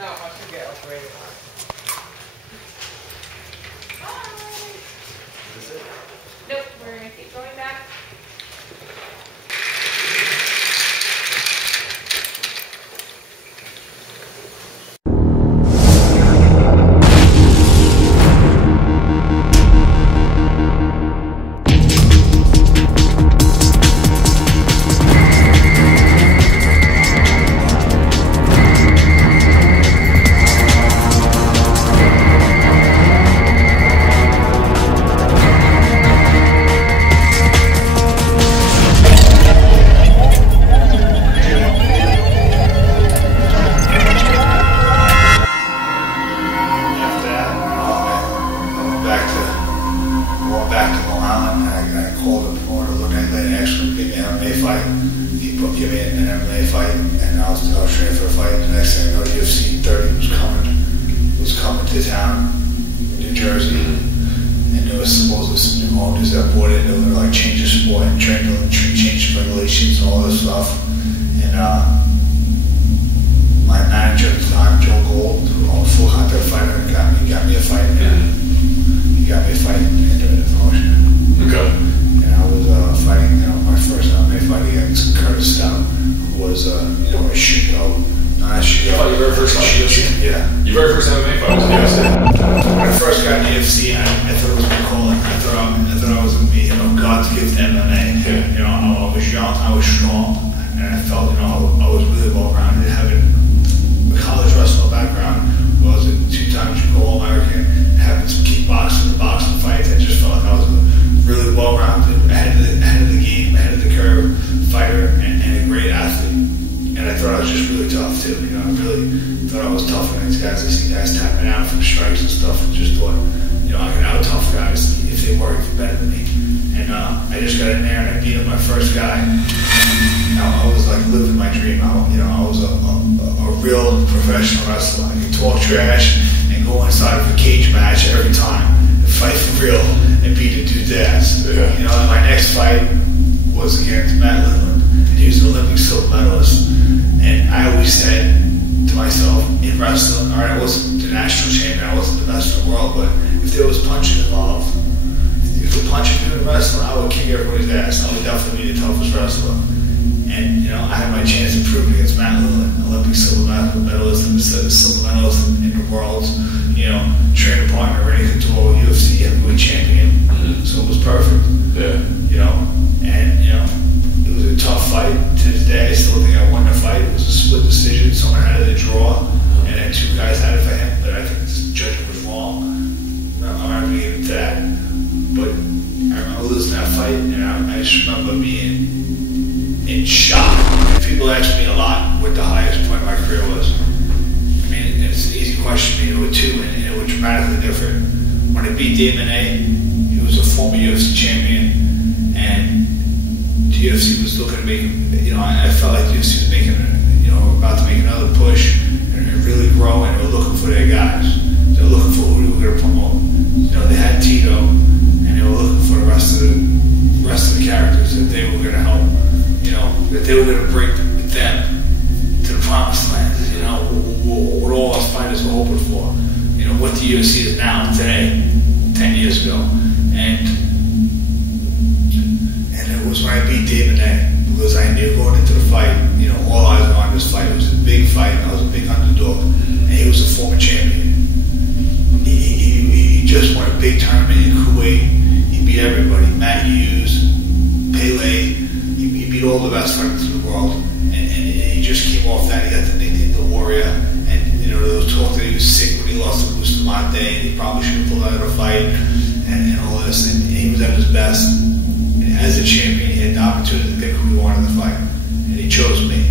it out once you get upgraded. Is this it? Nope, we're going to keep going back. To town, New Jersey, and there was supposedly some new owners that bought it. They were like change the sport and change regulations and all this stuff. And my manager at the time, Joe Gold, who owned Full Contact Fighter, got me a fight. He got me a fight in the promotion. Okay. And I was fighting, my first MMA fight against Curtis Stout, who was, a shootout. Not a shootout. Oh, your very first fight? Yeah. Your very first MMA fight was When I first got in the UFC, I thought it was my calling. I thought I was going to be, God's gift to MMA. Yeah. I was young, I was strong, and I felt, I was really well-rounded. Having a college wrestling background, I was a two-time All-American, having some kickboxing and boxing fights, I just felt like I was really well-rounded, ahead of the game, ahead of the curve fighter, and a great athlete. And I thought I was just really tough too. I really thought I was tougher than these guys. I see guys tapping out from strikes and stuff, and just thought, I could out-tough guys if they worked better than me. And I just got in there and I beat up my first guy. I was like living my dream. I was a real professional wrestler. I could talk trash and go inside of a cage match every time and fight for real and beat a dude's ass. Yeah. My next fight was against Matt Lindland. He was an Olympic silver medalist. And I always said to myself, in wrestling, all right, I wasn't the national champion, I wasn't the best in the world, but if there was punching involved, if we're punching through the wrestling, I would kick everybody's ass. I would definitely be the toughest wrestler. And, I had my chance to prove it against Matt Lindland, Olympic silver medalist, and the silver medalist in the world, training partner, ready to tour, UFC heavyweight champion. So it was perfect. Yeah. And, it was a tough fight. To this day, I still think I won the fight. It was a split decision. Someone had it a draw, and then two guys had it for him. But I think the judgment was wrong. I'm not going to get into that. But I remember losing that fight, and I just remember being in shock. And people ask me a lot what the highest point of my career was. It's an easy question. There were two, and it was dramatically different. When I beat Damon A, he was a former UFC champion, and the UFC was looking to make, I felt like the UFC was making, about to make another push and really grow, and they were looking for their guys. They were looking for who they were going to promote. They had Tito, and they were looking for the rest of the characters that they were going to help, that they were going to bring them to the promised land. What all us fighters were hoping for. What the UFC is now, today, 10 years ago. And it was when I beat Damon A, because I knew going into the fight, all eyes were on this fight. It was a big fight. I was a big underdog, and he was a former champion. He just won a big tournament in Kuwait. He beat everybody. Matt Hughes, Pele. He beat all the best fighters in the world, and he just came off that. He got the nickname the Warrior, and there was talk that he was sick when he lost to Bustamante, and he probably should have pulled out of the fight, and all this. And he was at his best. As a champion, he had the opportunity to pick who he wanted to fight, and he chose me.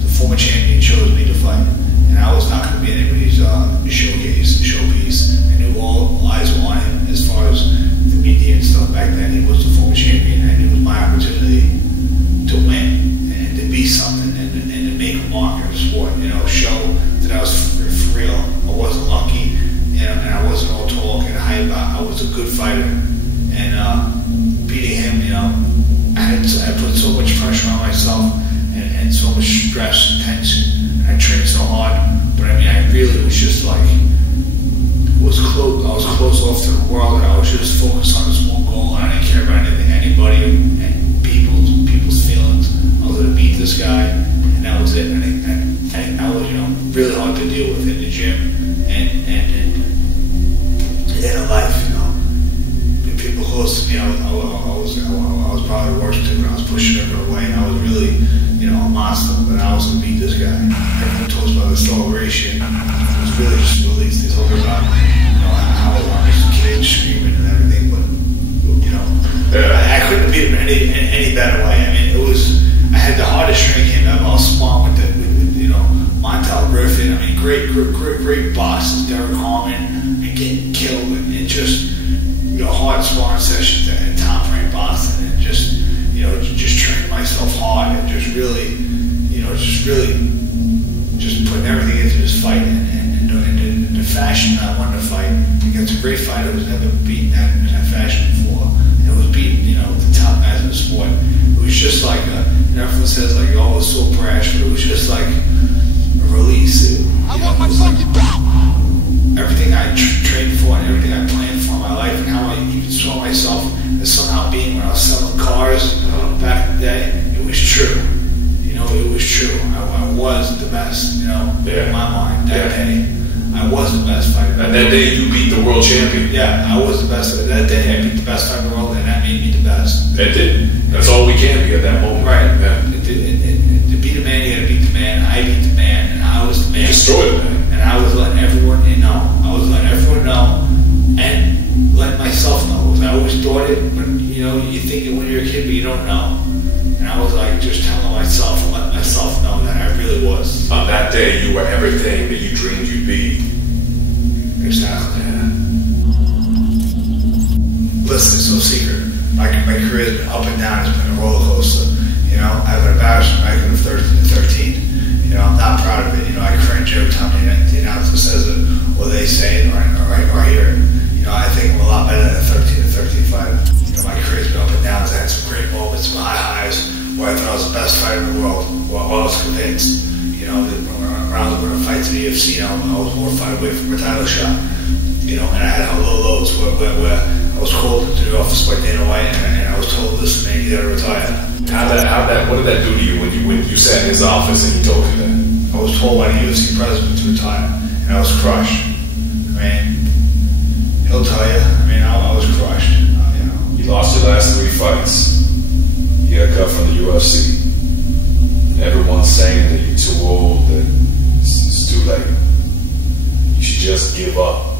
The former champion chose me to fight, and I was not going to be anybody's showpiece. I knew all eyes were on him as far as the media and stuff back then. He was the former champion, and it was my opportunity to win and to be something and to make a mark in the sport. Show that I was for real. I wasn't lucky, and I wasn't all talk and hype. I was a good fighter, and beating him, really hard to deal with in the gym and in life, you know. The people close to me, I was probably the worst too, when I was pushing everyone away, and I was really, you know, a monster, but I was going to beat this guy. Everyone talks about the celebration. It was really just released. They talk about, you know, how I was a kid screaming and everything, but, you know, I couldn't beat him in any better way. I mean, I had the hardest training camp ever. I was sparring with you know, Montel Griffin. I mean, great boxers, Derek Harmon, and getting killed, and just, you know, hard sparring sessions and top frame boxing, and just, you know, just training myself hard, and just really, you know, just putting everything into this fight, and the fashion that I wanted to fight against a great fighter who's never beaten in that fashion before, and it was beating, you know, the top guys in the sport. It was just like you know, everyone says like, oh, it's so brash, but it was just like a release. I want my fucking back. Everything I trained for and everything I planned for in my life, and how I even saw myself as somehow being when I was selling cars back in the day, it was true. You know, it was true. I was the best, you know, in my mind that day. I was the best fighter. And that day you beat the world champion. Yeah, I was the best. That day I beat the best fighter in the world, and that made me the best. That did. That's all we can be at that moment. Right. Yeah. To beat a man, you gotta beat the man. I beat the man, and I was the man. You destroyed the man. And I was letting everyone know. I was letting everyone know, and letting myself know. Because I always thought it, but you know, you think it when you're a kid, but you don't know. And I was like just telling myself and letting myself know that I really was. On that day, you were everything that you dreamed you'd be. Exactly. Yeah. Listen, it's no secret. My career's been up and down. It's been a roller coaster. You know, I have an embarrassment record of 13-13. You know, I'm not proud of it. You know, I cringe every time the announcer says it, or they say it, or hear it. You know, I think I'm a lot better than a 13-13 fighter. You know, my career's been up and down. I had some great moments, some high highs, where I thought I was the best fighter in the world. Well, I was convinced. You know, that when I was going to fight to the UFC, I was more fight away from a title shot. You know, and I had low lows where I was called into the office by Dana White, and I was told, listen, man, you gotta retire. What did that do to you when you sat in his office and he told you that? I was told by the UFC president to retire, and I was crushed. I mean, he'll tell you. I mean, I was crushed. You know, You lost your last 3 fights. You got cut from the UFC. Everyone's saying that you're too old, that it's too late. You should just give up.